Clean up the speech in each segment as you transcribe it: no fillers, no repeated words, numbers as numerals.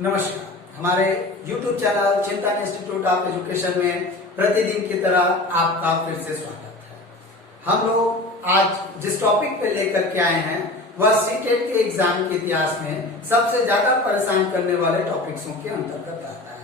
नमस्कार। हमारे YouTube channel चिंतन इंस्टीट्यूट ऑफ एजुकेशन में प्रतिदिन की तरह आपका फिर से स्वागत है। हम लोग आज जिस टॉपिक पे लेकर के आए हैं वह सीटेट के एग्जाम के इतिहास में सबसे ज्यादा परेशान करने वाले टॉपिक्सों के अंतर्गत आता है,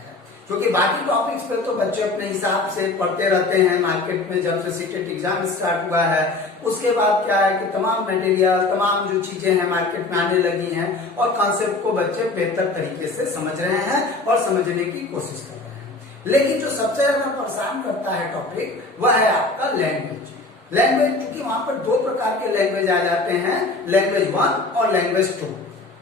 क्योंकि बाकी टॉपिक्स पे तो बच्चे अपने हिसाब से पढ़ते रहते हैं। मार्केट में जब से सीटेट एग्जाम स्टार्ट हुआ है उसके बाद क्या है कि तमाम मटेरियल, तमाम जो चीजें हैं मार्केट में आने लगी हैं और कॉन्सेप्ट को बच्चे बेहतर तरीके से समझ रहे हैं और समझने की कोशिश कर रहे हैं। लेकिन जो सबसे ज्यादा परेशान करता है टॉपिक वह है आपका लैंग्वेज। क्योंकि वहां पर दो प्रकार के लैंग्वेज आ जाते हैं, लैंग्वेज 1 और लैंग्वेज 2।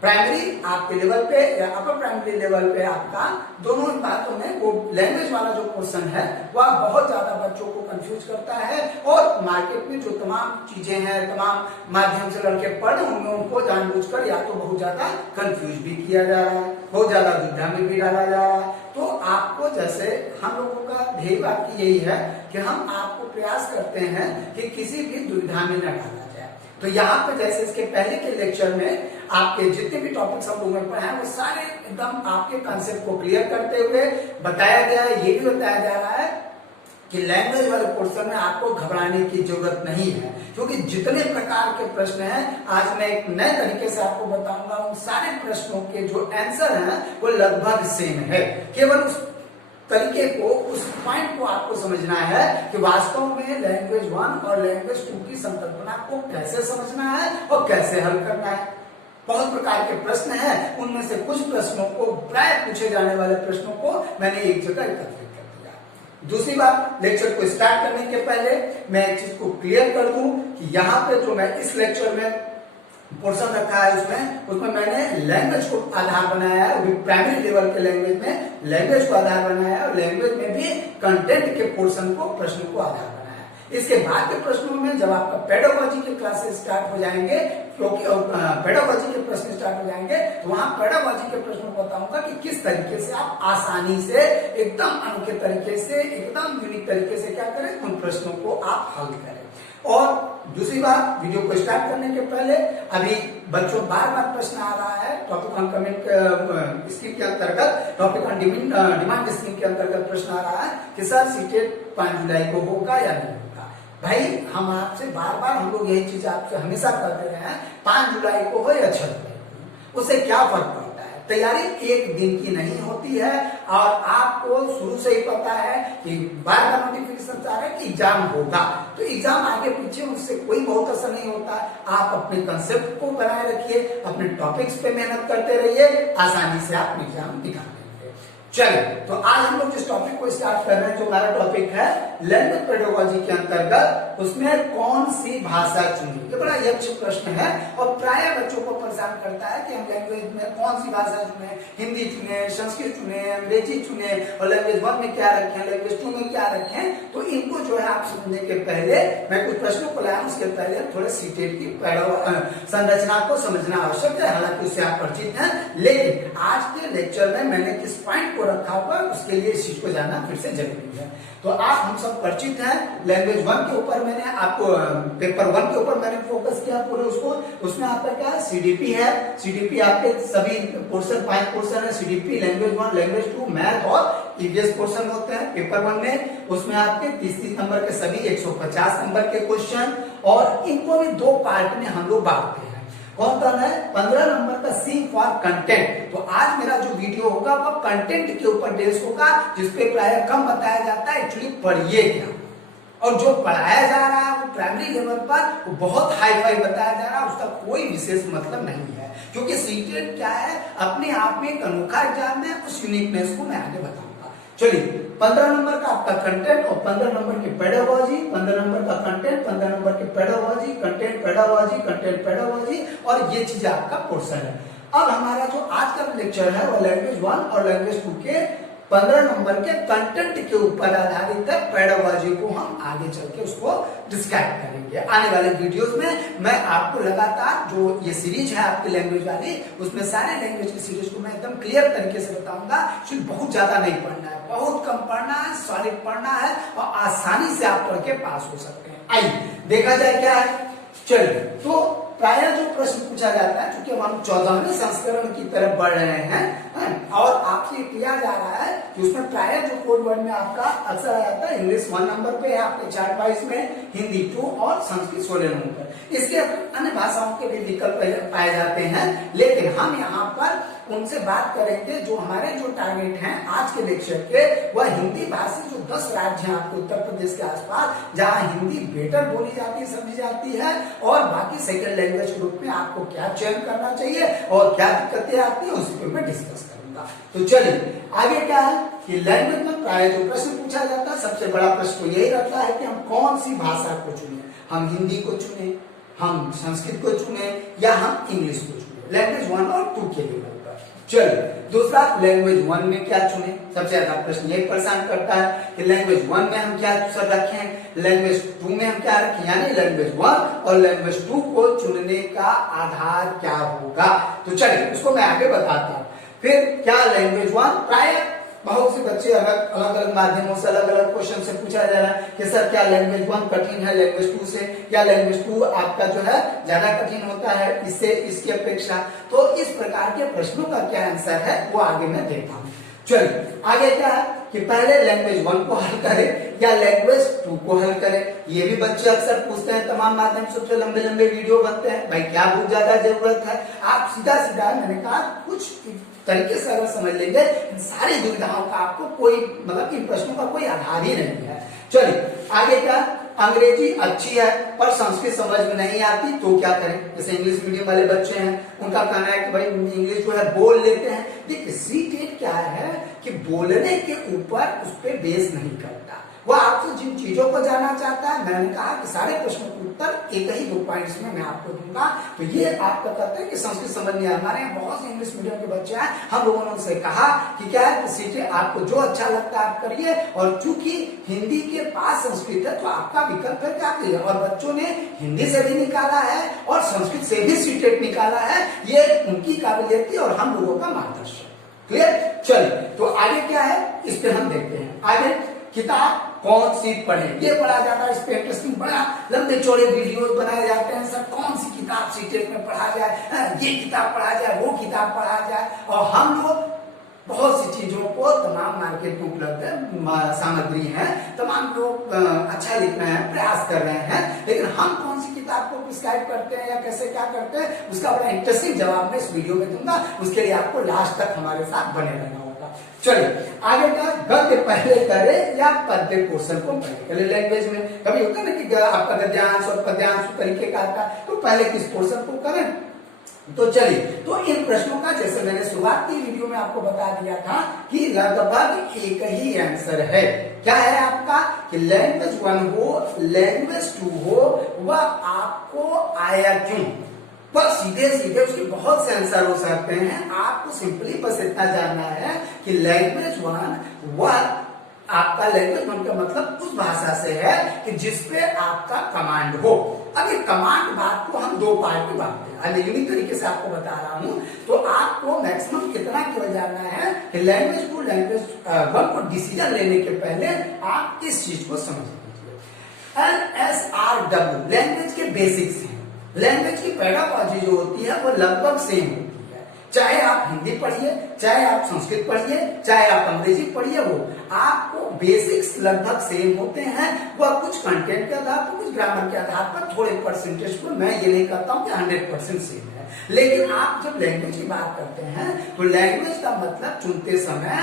प्राइमरी आपके लेवल पे या अपर प्राइमरी लेवल पे आपका दोनों ही बातों में वो लैंग्वेज वाला जो पोर्शन है वह बहुत ज्यादा बच्चों को कंफ्यूज करता है और मार्केट में जो तमाम चीजें हैं, तमाम माध्यम से लड़के पढ़ रहे होंगे उनको जानबूझकर या तो बहुत ज्यादा कंफ्यूज भी किया जा रहा है, बहुत ज्यादा दुविधा में भी डाला जा रहा है। तो आपको जैसे हम लोगों का ध्येय वाक्य यही है कि हम आपको प्रयास करते हैं कि किसी भी दुविधा में न डाला जाए। तो यहाँ पे जैसे इसके पहले के लेक्चर में आपके जितने भी टॉपिक्स हम लोगों ने पढ़े हैं वो सारे एकदम आपके कॉन्सेप्ट को क्लियर करते हुए बताया गया है। ये भी बताया जा रहा है कि लैंग्वेज वाले पोर्शन में आपको घबराने की जरूरत नहीं है, क्योंकि जितने प्रकार के प्रश्न हैं आज मैं एक नए तरीके से आपको बताऊंगा। उन सारे प्रश्नों के जो आंसर हैं वो लगभग सेम है। केवल उस तरीके को, उस पॉइंट को आपको समझना है कि वास्तव में लैंग्वेज 1 और लैंग्वेज 2 की संकल्पना को कैसे समझना है और कैसे हल करना है। बहुत प्रकार के प्रश्न हैं, उनमें से कुछ प्रश्नों को, प्राय पूछे जाने वाले प्रश्नों को मैंने एक जगह एकत्रित कर दिया। दूसरी बात, लेक्चर को स्टार्ट करने के पहले मैं एक चीज को क्लियर कर दूं कि यहाँ पे जो मैं इस लेक्चर में पोर्शन रखा है उसमें मैंने लैंग्वेज को आधार बनाया है, वो भी प्राइमरी लेवल के लैंग्वेज में लैंग्वेज को आधार बनाया है और लैंग्वेज में भी कंटेंट के पोर्शन को, प्रश्न को आधार बनाया है। इसके बाद के प्रश्नों में जब आपका पेडागोजी के क्लासेस स्टार्ट हो जाएंगे, क्योंकि पेडागोजी के प्रश्न स्टार्ट हो जाएंगे तो वहां पेडागोजी के प्रश्नों को बताऊंगा कि किस तरीके से आप आसानी से, एकदम अनोखे तरीके से, एकदम यूनिक तरीके से क्या करें, उन प्रश्नों को आप हल करें। और दूसरी बात, वीडियो को स्टार्ट करने के पहले अभी बच्चों बार बार प्रश्न आ रहा है टॉपिक ऑन कमेंट स्कीम के अंतर्गत, टॉपिक ऑन डिमांड स्कीम के अंतर्गत प्रश्न आ रहा है कि सर सीटेट 5 जुलाई को होगा या नहीं होगा। भाई हम आपसे बार बार, हम लोग यही चीज आपसे हमेशा करते रहे हैं, 5 जुलाई को हो या 6 जुलाई को, उससे क्या फर्क पड़ता है। तैयारी एक दिन की नहीं होती है और आपको शुरू से ही पता है कि बार बार नोटिफिकेशन आ रहा है कि एग्जाम होगा, तो एग्जाम आगे पीछे उससे कोई बहुत असर नहीं होता। आप अपने कंसेप्ट को बनाए रखिए, अपने टॉपिक्स पे मेहनत करते रहिए, आसानी से आप एग्जाम निकाल लेंगे। चलिए, तो आज हम लोग जिस टॉपिक को स्टार्ट कर रहे हैं, जो हमारा टॉपिक है लैंग्वेज पेडागोजी के अंतर्गत, उसमें कौन सी भाषा चुनी। ये बड़ा यक्ष प्रश्न है और प्राय बच्चों को परेशान करता है कि हम लैंग्वेज में कौन सी भाषा चुने, हिंदी चुने, संस्कृत चुने, अंग्रेजी चुने और लैंग्वेज 1 में क्या रखें, लैंग्वेज 2 में क्या रखें। तो इनको जो है आप समझने के पहले मैं कुछ प्रश्नों को लाया, उसके पहले थोड़े सीटेट की संरचना को समझना आवश्यक है। हालांकि उससे आप परिचित हैं, लेकिन आज के लेक्चर में मैंने किस पॉइंट को रखा हुआ उसके लिए इस चीज को जानना फिर से जरूरी है। तो आप हम सब परिचित हैं, लैंग्वेज 1 के ऊपर मैंने आपको, पेपर 1 के ऊपर मैंने फोकस किया पूरे उसको। उसमें आपका क्या है, सीडीपी है। सीडीपी आपके सभी पोर्शन, 5 पोर्शन है, सीडीपी, लैंग्वेज 1, लैंग्वेज 2, मैथ और ईवीएस पोर्शन होते हैं पेपर 1 में। उसमें आपके 30 नंबर के सभी 150 नंबर के क्वेश्चन, और इनको भी 2 पार्ट में हम लोग बांटते हैं। कौन सा है, 15 नंबर का सी फॉर कंटेंट। तो आज मेरा जो वीडियो होगा वो कंटेंट के ऊपर बेस होगा, जिसपे प्राय कम बताया जाता है एक्चुअली पढ़िए क्या, और जो पढ़ाया जा रहा है वो प्राइमरी लेवल पर वो बहुत हाई फाई बताया जा रहा है, उसका कोई विशेष मतलब नहीं है। क्योंकि सीटेट क्या है, अपने आप में एक अनोखा एग्जाम है, उस यूनिकनेस को मैं आगे बताऊंगा। चलिए, 15 नंबर का आपका कंटेंट और 15 नंबर की पेडागोजी, 15 नंबर का कंटेंट, 15 नंबर की pedagogy, content pedagogy, content pedagogy, और ये चीज आपका पोर्शन है। अब हमारा जो आज का लेक्चर है वो लैंग्वेज 1 और लैंग्वेज 2 के 15 नंबर के कंटेंट के ऊपर आधारित है। पेडागोजी को हम आगे चल के उसको डिस्क्राइब करेंगे आने वाले वीडियोस में। मैं आपको लगातार जो ये सीरीज है आपकी लैंग्वेज वाली, उसमें सारे लैंग्वेज की सीरीज को मैं एकदम क्लियर तरीके से बताऊंगा। बहुत ज्यादा नहीं पढ़ना है, बहुत कम पढ़ना है, सॉलिड पढ़ना है और आसानी से आप पढ़ के पास हो सकते हैं। आइए देखा जाए क्या है। चलिए, तो प्राय जो प्रश्न पूछा जाता है, क्योंकि हम 14वें संस्करण की तरफ बढ़ रहे हैं, और आपसे किया जा रहा है कि उसमें प्राय जो कोड वर्ड में आपका अक्सर आ जाता है, इंग्लिश 1 नंबर पे है आपके चार्ट वाइज में, हिंदी 2 और संस्कृत 16 नंबर पर। इसके अन्य भाषाओं के भी विकल्प पाए जाते हैं, लेकिन हम यहाँ पर उनसे बात करेंगे जो हमारे जो टारगेट हैं आज के लेक्चर के, वह हिंदी भाषी जो 10 राज्य हैं आपके उत्तर प्रदेश के आसपास जहां हिंदी बेटर बोली जाती है, समझी जाती है, और बाकी सेकंड लैंग्वेज के रूप में आपको क्या चयन करना चाहिए और क्या दिक्कतें आती है उसी पर मैं डिस्कस करूंगा। तो चलिए आगे क्या है कि लैंग्वेज में प्राय जो प्रश्न पूछा जाता है, सबसे बड़ा प्रश्न तो यही रहता है कि हम कौन सी भाषा को चुने, हम हिंदी को चुने, हम संस्कृत को चुने, या हम इंग्लिश को चुने, लैंग्वेज 1 और 2 के लिए। चलिए दूसरा, लैंग्वेज 1 में क्या चुने, सबसे ज्यादा प्रश्न यही परेशान करता है कि लैंग्वेज 1 में हम क्या रखें, लैंग्वेज 2 में हम क्या रखें, यानी लैंग्वेज 1 और लैंग्वेज 2 को चुनने का आधार क्या होगा। तो चलिए उसको मैं आगे बताता हूँ। फिर क्या लैंग्वेज 1 प्राय बहुत से बच्चे अलग अलग माध्यमों से अलग अलग क्वेश्चन से पूछा जा रहा है कि सर क्या लैंग्वेज 1 कठिन है लैंग्वेज 2 से, या लैंग्वेज 2 आपका जो है ज्यादा कठिन होता है इससे इसकी अपेक्षा। तो इस प्रकार के प्रश्नों का क्या आंसर है वो आगे मैं देखता हूँ। चलिए आगे क्या है कि पहले लैंग्वेज 1 को हल करें या लैंग्वेज 2 को हल करें, ये भी बच्चे अक्सर पूछते हैं। तमाम माध्यम से लंबे लंबे वीडियो बनते हैं, भाई क्या बहुत ज्यादा जरूरत है। आप सीधा सीधा मैंने कहा कुछ तरीके से अगर समझ लेंगे, इन सारी दुविधाओं का आपको कोई मतलब इन प्रश्नों का कोई आधार ही नहीं है। चलिए आगे क्या, अंग्रेजी अच्छी है पर संस्कृत समझ में नहीं आती तो क्या करें। जैसे इंग्लिश मीडियम वाले बच्चे हैं, उनका कहना है कि भाई इंग्लिश जो है बोल लेते हैं। देखिए सीटेट क्या है कि बोलने के ऊपर उस पर बेस नहीं करता, वह आपसे जिन चीजों को जानना चाहता है। मैंने कहा कि सारे प्रश्नों के उत्तर एक ही 2 पॉइंट्स में मैं आपको दूंगा। तो ये आपका कहते हैं कि संस्कृत समझ नहीं, हमारे यहाँ बहुत से इंग्लिश मीडियम के बच्चे हैं, हम लोगों ने उनसे कहा कि क्या है कि सीटें आपको जो अच्छा लगता है आप करिए, और चूंकि हिंदी के पास संस्कृत है तो आपका विकल्प है क्या करिए। और बच्चों ने हिंदी से भी निकाला है और संस्कृत से भी सीटेट निकाला है, ये उनकी काबिलियत थी और हम लोगों का मार्गदर्शन। क्लियर। चलिए तो आगे क्या है इस पे हम देखते हैं। आगे किताब कौन सी पढ़े, ये पढ़ा जाता है, इस पे इंटरेस्टिंग बड़ा लंबे चौड़े वीडियोस बनाए जाते हैं। सर कौन सी किताब सीटेट में पढ़ा जाए, ये किताब पढ़ा जाए, वो किताब पढ़ा जाए। और हम लोग बहुत सी चीजों को तमाम मार्केट में उपलब्ध है, सामग्री है, तमाम लोग अच्छा लिख रहे हैं, प्रयास कर रहे हैं, लेकिन हम कौन सी किताब को प्रिस्क्राइब करते हैं या कैसे क्या करते हैं उसका बड़ा इंटरेस्टिंग जवाब मैं इस वीडियो में दूंगा। उसके लिए आपको लास्ट तक हमारे साथ बने रहना होगा। चलिए आगे का, गद्य पहले करे या पद्य पोर्शन को पहले करे। लैंग्वेज में कभी होता है ना कि आपका गद्यांश और पद्यांश तरीके का आता है, तो पहले किस पोर्शन को करें। तो चलिए तो इन प्रश्नों का जैसे मैंने शुरुआत की वीडियो में आपको बता दिया था कि लगभग एक ही आंसर है। क्या है आपका कि लैंग्वेज 1 हो लैंग्वेज 2 हो, वह आपको आया क्यों, बस सीधे सीधे उसके बहुत से आंसर हो सकते हैं। आपको सिंपली बस इतना जानना है कि लैंग्वेज 1 वह आपका लैंग्वेज 1 का मतलब उस भाषा से है कि जिसपे आपका कमांड हो। अब ये कमांड बात को हम 2 पार्ट में बांटते हैं, यूनिक तरीके से आपको बता रहा हूं। तो आपको मैक्सिमम कितना केवल जानना है कि लैंग्वेज 2 लैंग्वेज 1 को डिसीजन लेने के पहले आप इस चीज को समझ लीजिए। LSRW लैंग्वेज के बेसिक्स हैं। लैंग्वेज की पेडागॉजी जो होती है वो लगभग सेम होती है, चाहे आप हिंदी पढ़िए, चाहे आप संस्कृत पढ़िए, चाहे आप अंग्रेजी पढ़िए, वो आपको बेसिक्स लगभग सेम होते हैं। वह कुछ कंटेंट के आधार पर, कुछ ग्रामर के आधार पर, थोड़े परसेंटेज पर, मैं ये नहीं कहता हूं कि 100% सेम है। लेकिन आप जब लैंग्वेज की बात करते हैं तो लैंग्वेज का मतलब चुनते समय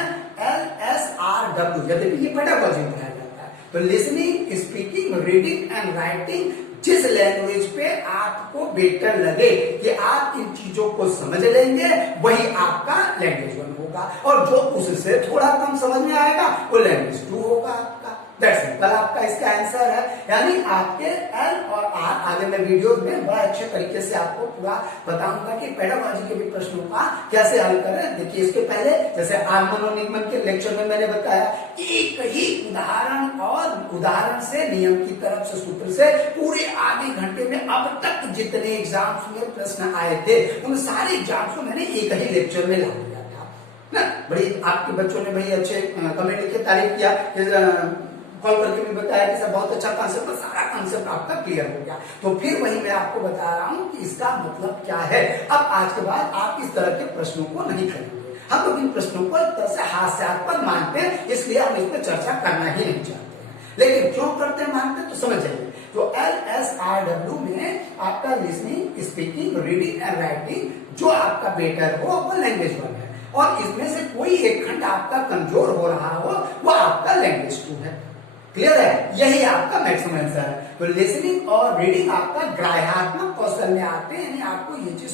LSRW, यद्यपि ये पेडागॉजी में पढ़ाया जाता है, तो listening, speaking, reading and writing, जिस लैंग्वेज पे आपको बेटर लगे कि आप इन चीजों को समझ लेंगे वही आपका लैंग्वेज 1 होगा, और जो उससे थोड़ा कम समझ में आएगा वो लैंग्वेज 2 होगा आपका। दैट्स सिंपल, आपका इसका आंसर है। यानी आपके L और R आगे मैं वीडियो में बड़ा अच्छे तरीके से आपको पूरा बताऊंगा कि पेडागॉजी के भी प्रश्नों का कैसे हल करें। देखिए इसके पहले जैसे आगमन और निगमन के लेक्चर में मैंने बताया, एक ही उदाहरण और उदाहरण से नियम की तरफ से सूत्र से पूरे आधे घंटे में अब तक जितने एग्जाम्स में प्रश्न आए थे उन सारे एग्जाम्स को मैंने एक ही लेक्चर में ला दिया था ना। बड़ी आपके बच्चों ने बड़ी अच्छे कमेंट लिखे, तारीफ किया, कॉल करके भी बताया कि सर बहुत अच्छा कॉन्सेप्ट, सारा कॉन्सेप्ट आपका क्लियर हो गया। तो फिर वही मैं आपको बता रहा हूं कि इसका मतलब क्या है। अब आज के बाद आप इस तरह के प्रश्नों को नहीं करेंगे। हम लोग इन प्रश्नों को एक तरह से हास्यास्पद मानते हैं, इसलिए हम इस पर चर्चा करना ही नहीं चाहते हैं। लेकिन क्यों करते हैं, मानते हैं तो समझ जाइए। तो LSRW में आपका listening, speaking, reading and writing जो आपका बेटर हो वो लैंग्वेज 1 है, और इसमें से कोई एक खंड आपका कमजोर हो रहा हो वो आपका लैंग्वेज 2 है। क्लियर है, यही आपका मैक्सिमम आंसर है। तो लिसनिंग और रीडिंग आपका ग्राह्यात्मक कौशल में आते हैं, यानी आपको ये चीज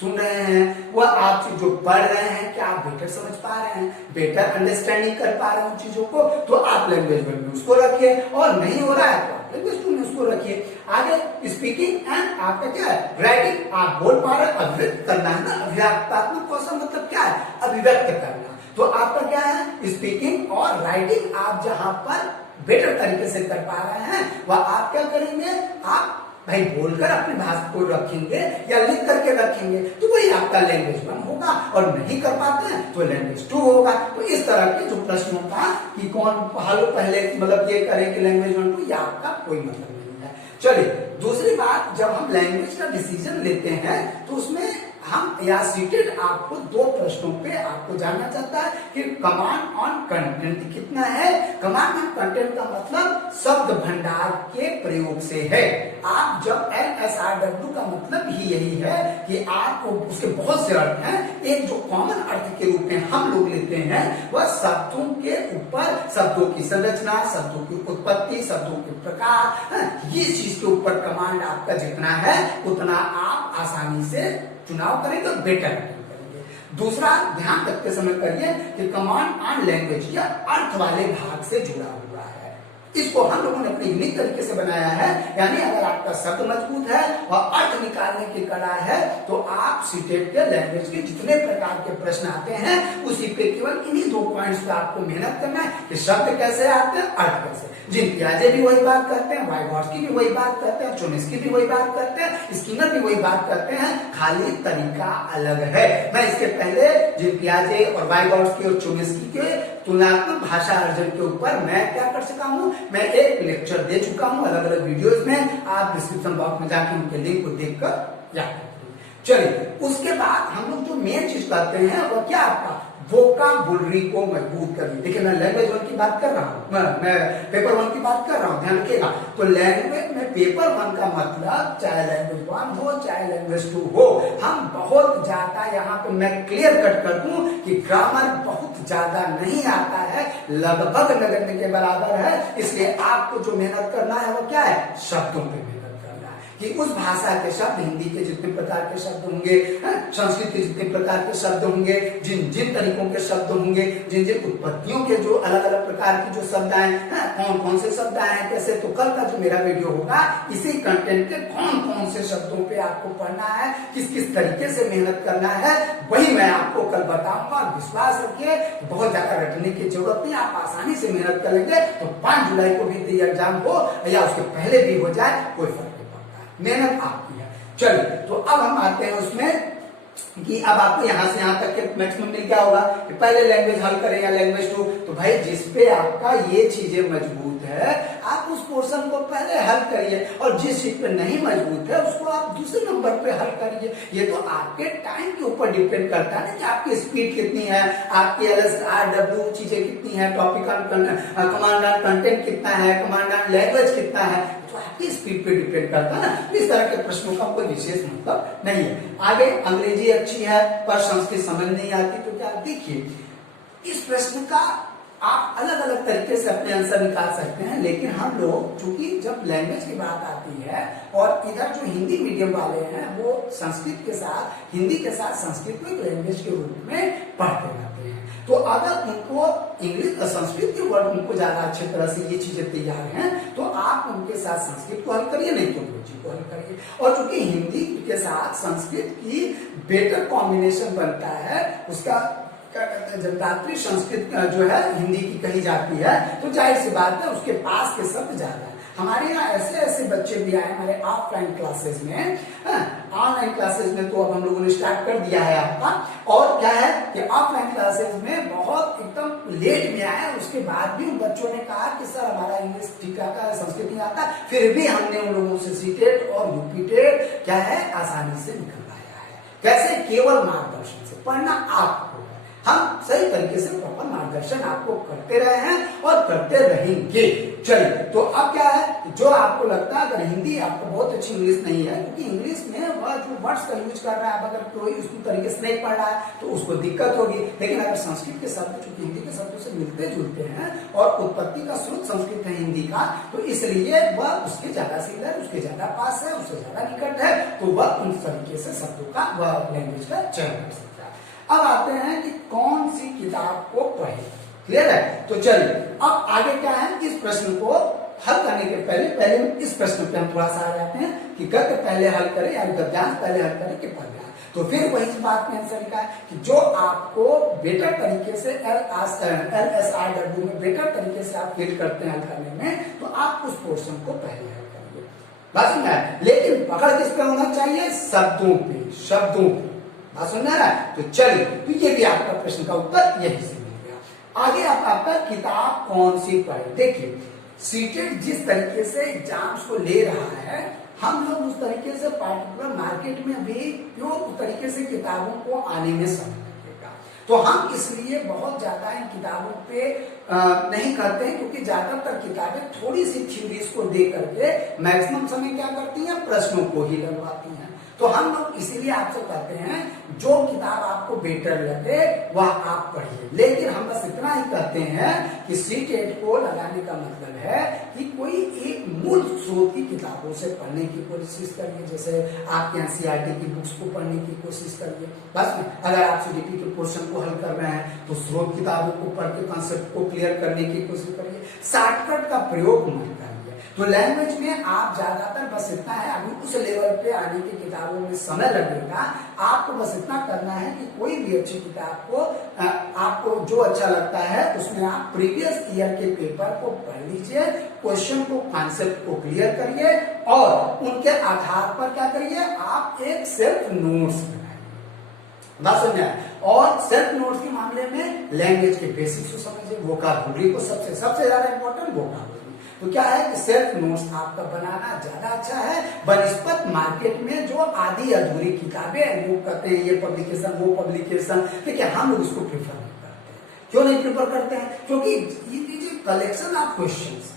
सुन रहे हैं, वह आप जो पढ़ रहे हैं क्या आप बेटर समझ पा रहे हैं, बेटर अंडरस्टैंडिंग कर पा रहे हैं उन चीजों को, तो आप लैंग्वेज 1 में उसको रखिए, और नहीं हो रहा है तो आप लैंग्वेज 2 में उसको रखिए। आगे स्पीकिंग एंड आपका क्या है, राइटिंग, आप बोल पा रहे हैं, अभिव्यक्त करना है ना, अभिव्यक्तात्मक कौशल मतलब क्या है, अभिव्यक्त करना। तो आपका क्या है, स्पीकिंग और राइटिंग आप जहां पर बेटर तरीके से कर पा रहे हैं वह आप क्या करेंगे, आप भाई बोलकर अपनी भाषा को रखेंगे या लिख करके रखेंगे, तो वही आपका लैंग्वेज 1 होगा, और नहीं कर पाते हैं तो लैंग्वेज 2 होगा। तो इस तरह के जो प्रश्नों का कि कौन पहले मतलब ये करेंगे लैंग्वेज 1 2, ये आपका कोई मतलब नहीं है। चलिए दूसरी बात, जब हम लैंग्वेज का डिसीजन लेते हैं तो उसमें हम या सीटेड आपको 2 प्रश्नों पे आपको जानना चाहता है कि कमांड ऑन कंटेंट कितना है। कमांड ऑन कंटेंट का मतलब शब्द भंडार के प्रयोग से है। आप जब LSRW का मतलब ही यही है कि आपको उसके बहुत से अर्थ हैं, एक जो कॉमन अर्थ के रूप में हम लोग लेते हैं वह शब्दों के ऊपर, शब्दों की संरचना, शब्दों की उत्पत्ति, शब्दों के प्रकार, ये चीज के ऊपर कमांड आपका जितना है उतना आप आसानी से चुनाव करेंगे और बेटर करेंगे। दूसरा ध्यान रखते समय करिए कि कमांड ऑन लैंग्वेज या अर्थ वाले भाग से जुड़ा हुआ है। इसको हम लोगों ने अपने यूनिक तरीके से बनाया है, यानी अगर आपका शब्द मजबूत है और अर्थ निकालने की कला है तो आप सीटेट के लैंग्वेज के जितने प्रकार के प्रश्न आते हैं उसी पे केवल इन्हीं 2 पॉइंट्स पे आपको मेहनत करना है कि शब्द कैसे आते हैं, अर्थ कैसे। जिन पियाजे भी वही बात करते हैं, वाइगॉट्स्की भी वही बात करते हैं, चोम्स्की भी वही बात करते हैं, स्किनर भी वही बात करते हैं, खाली तरीका अलग है। मैं इसके पहले जिन पियाजे और वाइगॉट्स्की और चोम्स्की के तुलनात्मक भाषा अर्जन के ऊपर मैं क्या कर सका हूं, मैं एक लेक्चर दे चुका हूं अलग अलग वीडियोस में, आप डिस्क्रिप्शन बॉक्स में जाके उनके लिंक को देखकर याद करिए। चलिए उसके बाद हम लोग जो मेन चीज करते हैं वो क्या, आपका वोकाबुलरी को मजबूत करिए। देखिए मैं लैंग्वेज 1 की बात कर रहा हूँ, मैं पेपर 1 की बात कर रहा हूँ, ध्यान रखिएगा। तो लैंग्वेज में पेपर 1 का मतलब चाहे लैंग्वेज 1 हो चाहे लैंग्वेज 2 हो, हम बहुत ज्यादा यहाँ पे मैं क्लियर कट कर दूं कि ग्रामर बहुत ज्यादा नहीं आता है, लगभग नगण्य के बराबर है। इसलिए आपको जो मेहनत करना है वो क्या है, शब्दों पे कि उस भाषा के शब्द, हिंदी के जितने प्रकार के शब्द होंगे, संस्कृत के जितने प्रकार के शब्द होंगे, जिन जिन तरीकों के शब्द होंगे, जिन जिन उत्पत्तियों के जो अलग अलग प्रकार की जो शब्द आए, कौन कौन से शब्द आए कैसे, तो कल का जो मेरा वीडियो होगा इसी कंटेंट के कौन कौन से शब्दों पे आपको पढ़ना है, किस किस तरीके से मेहनत करना है, वही मैं आपको कल बताऊंगा। विश्वास रखिए, बहुत ज्यादा रटने की जरूरत नहीं, आप आसानी से मेहनत कर लेंगे तो 5 जुलाई को भी एग्जाम हो या उसके पहले भी हो जाए, कोई फर्क, मेहनत आपकी है। चलिए तो अब हम आते हैं उसमें कि अब आपको यहां से यहां तक के मैक्सिमम मिल क्या होगा कि पहले लैंग्वेज हल करें या लैंग्वेज 2, तो भाई जिसपे आपका ये चीजें मजबूत है आप उस पोर्शन को पहले हल करिए, और जिस चीज पे नहीं मजबूत है उसको आप दूसरे नंबर पे हल करिए। ये तो आपके टाइम के ऊपर डिपेंड करता है ना कि आपकी स्पीड कितनी है, आपकी LSRW चीजें कितनी है, टॉपिक कमांड ऑन कंटेंट कितना है, कमांड ऑन लैंग्वेज कितना है, तो आपकी स्पीड पे डिपेंड करता है ना। इस तरह के प्रश्नों का कोई विशेष मतलब नहीं है। आगे अंग्रेजी अच्छी है पर संस्कृत समझ नहीं आती, तो क्या देखिए इस प्रश्न का आप अलग अलग तरीके से अपने आंसर निकाल सकते हैं, लेकिन हम लोग चूंकि जब लैंग्वेज की बात आती है और इधर जो हिंदी मीडियम वाले हैं वो संस्कृत के साथ, हिंदी के साथ संस्कृत को एक लैंग्वेज के रूप में पढ़ते रहते हैं, तो अगर उनको इंग्लिश और संस्कृत के वर्ड उनको ज्यादा अच्छी तरह से ये चीजें तैयार हैं तो आप उनके साथ संस्कृत को हल करिए, नहीं तो अंग्रेजी को हल करिए। और चूंकि हिंदी के साथ संस्कृत की बेटर कॉम्बिनेशन बनता है, उसका जब धात्री संस्कृत जो है हिंदी की कही जाती है तो जाहिर सी बात है उसके पास के शब्द ज्यादा है। हमारे यहाँ ऐसे ऐसे बच्चे भी आए हमारे ऑफलाइन क्लासेस में, ऑनलाइन क्लासेस में तो अब हम लोगों ने स्टार्ट कर दिया है आपका, और क्या है कि ऑफलाइन क्लासेस में बहुत एकदम लेट में आए, उसके बाद भी उन बच्चों ने कहा कि सर हमारा इंग्लिश ठीक आता है, संस्कृत नहीं आता, फिर भी हमने उन लोगों से सीटेट और यूपीटेट क्या है आसानी से निकलवाया है। कैसे? केवल मार्गदर्शन से। पढ़ना आपको, हम सही तरीके से प्रॉपर मार्गदर्शन आपको करते रहे हैं और करते रहेंगे। चलिए, तो अब क्या है, जो आपको लगता है अगर हिंदी आपको बहुत अच्छी इंग्लिश नहीं है, क्योंकि इंग्लिश में वह जो वर्ड्स का यूज कर रहा है अगर कोई उसको तरीके से नहीं पढ़ रहा है तो उसको दिक्कत होगी। लेकिन अगर संस्कृत के शब्द चूंकि हिंदी के शब्दों से मिलते जुलते हैं और उत्पत्ति का स्रोत संस्कृत है हिंदी का, तो इसलिए वह उसके ज्यादा सीधा है, उसके ज्यादा पास है, उससे ज्यादा निकट है, तो वह उन तरीके से शब्दों का वह लैंग्वेज का चयन कर सकता है। अब आते हैं कि कौन सी किताब को पढ़े। क्लियर है? तो चलिए अब आगे क्या है, इस प्रश्न को हल करने के पहले इस प्रश्न पे हम थोड़ा सा आ जाते हैं कि गद्य पहले हल करें या गद्यांश पहले हल करें कि पद्यांश। तो फिर वही बात में आंसर लिखा है कि जो आपको बेटर तरीके से LSRW में बेटर तरीके से आप फील करते हैं हल करने में, तो आप उस पोर्शन को पहले हल करिए। बात सुन रहा है? लेकिन पकड़ किस पे होना चाहिए? शब्दों पे, शब्दों पे। बात सुन रहा है? तो चलिए, तो ये भी आपका प्रश्न का उत्तर यही से मिल गया। आगे आपका किताब कौन सी पढ़े। देखिए, सीटेट जिस तरीके से एग्जाम्स को ले रहा है, हम लोग उस तरीके से पार्टिकुलर मार्केट में भी प्योर उस तरीके से किताबों को आने में समय लगेगा। तो हम इसलिए बहुत ज्यादा इन किताबों पे नहीं करते हैं, क्योंकि ज्यादातर किताबें थोड़ी सी थ्योरीज को दे करके मैक्सिमम समय क्या करती हैं, प्रश्नों को ही लगवाती हैं। तो हम लोग इसीलिए आपसे कहते हैं जो किताब आपको बेटर लगे वह आप पढ़िए। लेकिन हम बस इतना ही कहते हैं कि सीटेट को लगाने का मतलब है कि कोई एक मूल स्रोत की किताबों से पढ़ने की कोशिश करिए। जैसे आप एनसीईआरटी की बुक्स को पढ़ने की कोशिश करिए। बस अगर आप सीडीपी के पोर्शन को हल कर रहे हैं तो स्रोत किताबों को पढ़ के कॉन्सेप्ट को क्लियर करने की कोशिश करिए। शॉर्टकट का प्रयोग मत करिए। तो लैंग्वेज में आप ज्यादातर बस इतना है, अभी उस लेवल पे आने की किताबों में समय लगेगा। आपको बस इतना करना है कि कोई भी अच्छी किताब को आपको जो अच्छा लगता है उसमें आप प्रीवियस ईयर के पेपर को पढ़ लीजिए, क्वेश्चन को, कॉन्सेप्ट को क्लियर करिए और उनके आधार पर क्या करिए, आप एक सेल्फ नोट्स बनाइए। बात समझे? और सेल्फ नोट्स के मामले में लैंग्वेज के बेसिक्स को समझिए, वोकैबुलरी को सबसे ज्यादा इंपॉर्टेंट वोकैबुलरी। तो क्या है कि सेल्फ नोट्स आपका बनाना ज्यादा अच्छा है बनिस्पत मार्केट में जो आधी अधूरी किताबें लोग कहते हैं ये पब्लिकेशन वो पब्लिकेशन, देखिए हम लोग इसको प्रीफर नहीं करते हैं। क्यों नहीं प्रीफर करते हैं? क्योंकि ये कलेक्शन ऑफ क्वेश्चंस,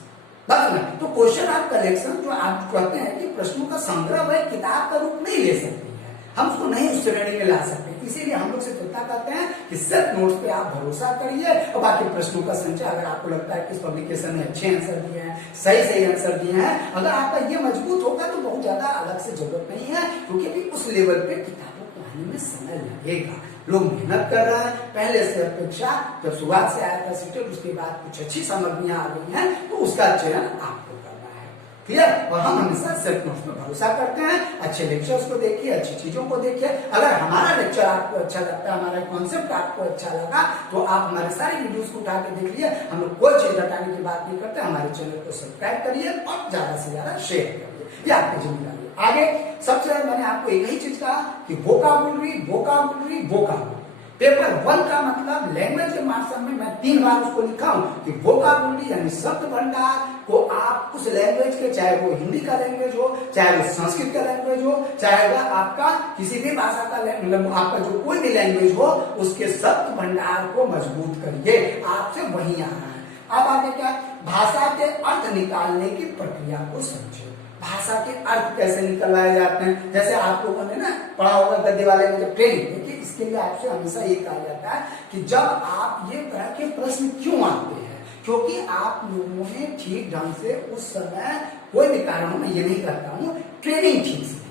तो क्वेश्चन ऑफ कलेक्शन जो आप कहते हैं कि प्रश्नों का संग्रह वह किताब का रूप नहीं ले सकती है, हम उसको नहीं उस श्रेणी में ला सकते। इसीलिए हम लोग सिर्फ इतना कहते हैं कि सेल्फ नोट्स पे आप भरोसा करिए और बाकी प्रश्नों का संचय अगर आपको लगता है कि इस पब्लिकेशन में अच्छे आंसर दिए हैं, सही आंसर दिए हैं, अगर आपका ये मजबूत होगा तो बहुत ज्यादा अलग से जरूरत नहीं है, क्योंकि भी उस लेवल पे किताबों को आने में समय लगेगा। लोग मेहनत कर रहे हैं पहले से अपेक्षा। जब शुरुआत से आया था सीटेट, उसके बाद कुछ अच्छी सामग्रियां आ गई हैं, तो उसका चयन आपको करना है। क्लियर? और हम हमेशा सेल्फ नोट्स में भरोसा करते हैं। अच्छे लेक्चर्स को देखिए, अच्छी चीजों को देखिए। अगर हमारा लेक्चर आपको अच्छा लगता है, हमारा कॉन्सेप्ट आपको अच्छा लगा, तो आप हमारे सारी वीडियोस को उठा के देख लिए। हम लोग कोई चीज हटाने की बात नहीं करते। हमारे चैनल को सब्सक्राइब करिए और ज्यादा से ज्यादा शेयर करिए, ये आपकी जिम्मेदारी है। आगे सबसे ज्यादा मैंने आपको एक ही चीज कहा कि वोकैबुलरी वोकैबुलरी वोकैबुलरी। पेपर 1 का मतलब लैंग्वेज के माध्यम में मैं 3 बार उसको लिखा हूं कि वोकैबुलरी यानी शब्द भंडार को आप उस लैंग्वेज के, चाहे वो हिंदी का लैंग्वेज हो, चाहे वो संस्कृत का लैंग्वेज हो, चाहे वह आपका किसी भी भाषा का मतलब आपका जो कोई भी लैंग्वेज हो, उसके शब्द भंडार को मजबूत करिए। आपसे वही आ रहा है। अब आगे क्या, भाषा के अर्थ निकालने की प्रक्रिया को समझे। भाषा के अर्थ कैसे निकलवाए जाते हैं, जैसे आप लोगों ने ना पढ़ा होगा गद्य वाले में जब ट्रेनिंग, देखिए इसके लिए आपसे हमेशा ये कहा जाता है कि जब आप ये तरह के प्रश्न क्यों आते हैं, क्योंकि आप लोगों ने ठीक ढंग से उस समय कोई भी कारण मैं ये नहीं करता हूँ ट्रेनिंग ठीक से।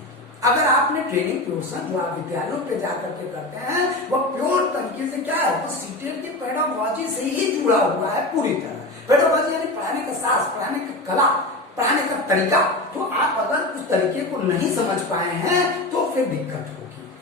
अगर आपने ट्रेनिंग पोर्शन जो आप विद्यालयों पे जाकर के करते हैं वह प्योर तरीके से क्या है, वो सीटेट की पेडागॉजी से ही जुड़ा हुआ है पूरी तरह। पेडागॉजी यानी पढ़ाने का शास्त्र, पढ़ाने की कला, पढ़ाने का तरीका। तो आप अगर उस तरीके को नहीं समझ पाए हैं तो फिर दिक्कत होगी।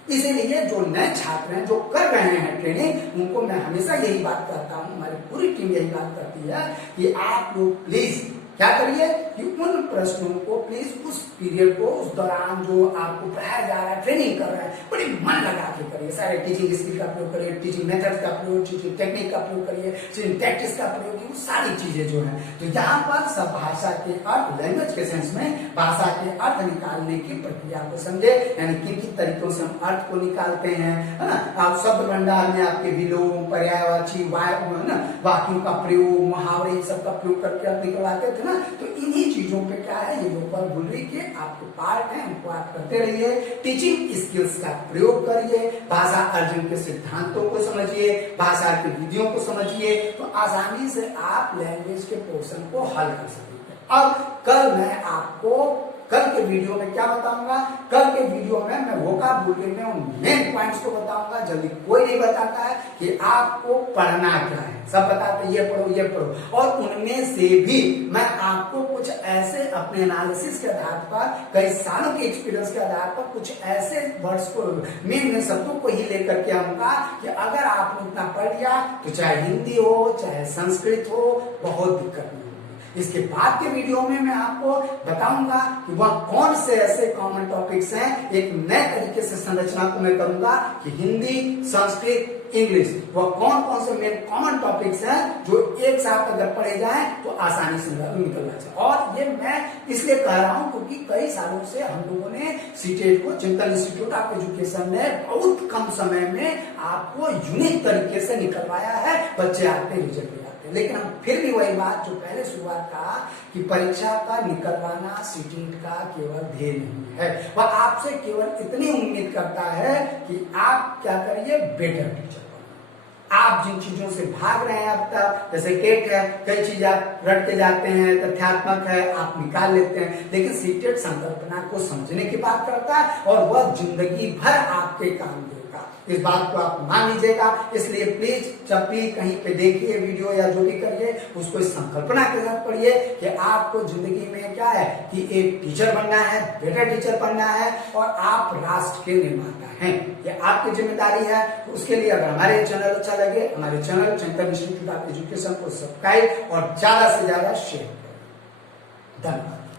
इसीलिए जो नए छात्र हैं जो कर रहे हैं ट्रेनिंग, उनको मैं हमेशा यही बात करता हूँ, हमारी पूरी टीम यही बात करती है कि आप लोग प्लीज क्या करिए, कि उन प्रश्नों को प्लीज उस पीरियड को, उस दौरान जो आपको पढ़ाया जा रहा है, ट्रेनिंग कर रहा है, बड़ी मन लगा के करिए। सारे टीचिंग स्किल का प्रयोग करिए, टीचिंग मेथड का प्रयोग, टीचिंग टेक्निक का प्रयोग करिए, टीचिंग टैक्टिक्स का प्रयोग, वो सारी चीजें जो है। तो यहाँ पर सब भाषा के अर्थ, लैंग्वेज के सेंस में भाषा के अर्थ निकालने की प्रक्रिया को समझे, यानी किन किन तरीकों से हम अर्थ को निकालते हैं, है ना। आप शब्द भंडार में आपके विलोम, पर्यायवाची, वाक्यों का प्रयोग, मुहावरे सब का प्रयोग करके आप निकलवाते थे ना। तो इन्हीं चीजों पे क्या है, ये लोकल बुलरी के आपके पार्ट है, उनको आप करते रहिए। टीचिंग स्किल्स का प्रयोग करिए, भाषा अर्जन के सिद्धांतों को समझिए, भाषा की विधियों को समझिए, तो आसानी से आप लैंग्वेज के पोर्शन को हल कर सकेंगे। अब कल मैं आपको कल के वीडियो में क्या बताऊंगा, कल के वीडियो में मैं वोकैबुलरी में उन मेन पॉइंट्स को बताऊंगा। जल्दी कोई नहीं बताता है कि आपको पढ़ना क्या है, सब बताते ये पढ़ो ये पढ़ो। और उनमें से भी मैं आपको कुछ ऐसे अपने एनालिसिस के आधार पर, कई सालों के एक्सपीरियंस के आधार पर कुछ ऐसे वर्ड्स को, मेन शब्दों को ही लेकर के आऊंगा कि अगर आपने इतना पढ़ लिया तो चाहे हिंदी हो चाहे संस्कृत हो, बहुत दिक्कत नहीं। इसके बाद के वीडियो में मैं आपको बताऊंगा कि वह कौन से ऐसे कॉमन टॉपिक्स हैं। एक नए तरीके से संरचना को मैं करूंगा कि हिंदी, संस्कृत, इंग्लिश, वह कौन कौन से मेन कॉमन टॉपिक्स हैं जो एक साथ अगर पढ़े जाएं तो आसानी से निकलना चाहिए। और ये मैं इसलिए कह रहा हूं क्योंकि कई सालों से हम लोगों ने सीटेट को, चिंतन इंस्टीट्यूट ऑफ एजुकेशन ने बहुत कम समय में आपको यूनिक तरीके से निकलवाया है। बच्चे आते, रिजल्ट भी आते, लेकिन हम फिर भी वही बात जो पहले शुरुआत कहा कि परीक्षा का निकलवाना सीटेट का केवल ध्येय नहीं है। वह आपसे केवल इतनी उम्मीद करता है कि आप क्या करिए, बेटर टीचर। आप जिन चीजों से भाग रहे हैं अब तक, जैसे टेट है, कई चीज आप रट के जाते हैं, तथ्यात्मक है, आप निकाल लेते हैं, लेकिन सीटेट संकल्पना को समझने की बात करता है और वह जिंदगी भर आपके काम देगा। इस बात को आप मान लीजिएगा। इसलिए प्लीज जब भी कहीं पे देखिए वीडियो या जो भी करिए, उसको इस संकल्पना के साथ पढ़िए कि आपको जिंदगी में क्या है कि एक टीचर बनना है, बेटर टीचर बनना है और आप राष्ट्र के निर्माता हैं। ये आपकी जिम्मेदारी है। तो उसके लिए अगर हमारे चैनल अच्छा लगे, हमारे चैनल चिंतन इंस्टीट्यूट ऑफ एजुकेशन को सब्सक्राइब और ज्यादा से ज्यादा शेयर करें। धन्यवाद।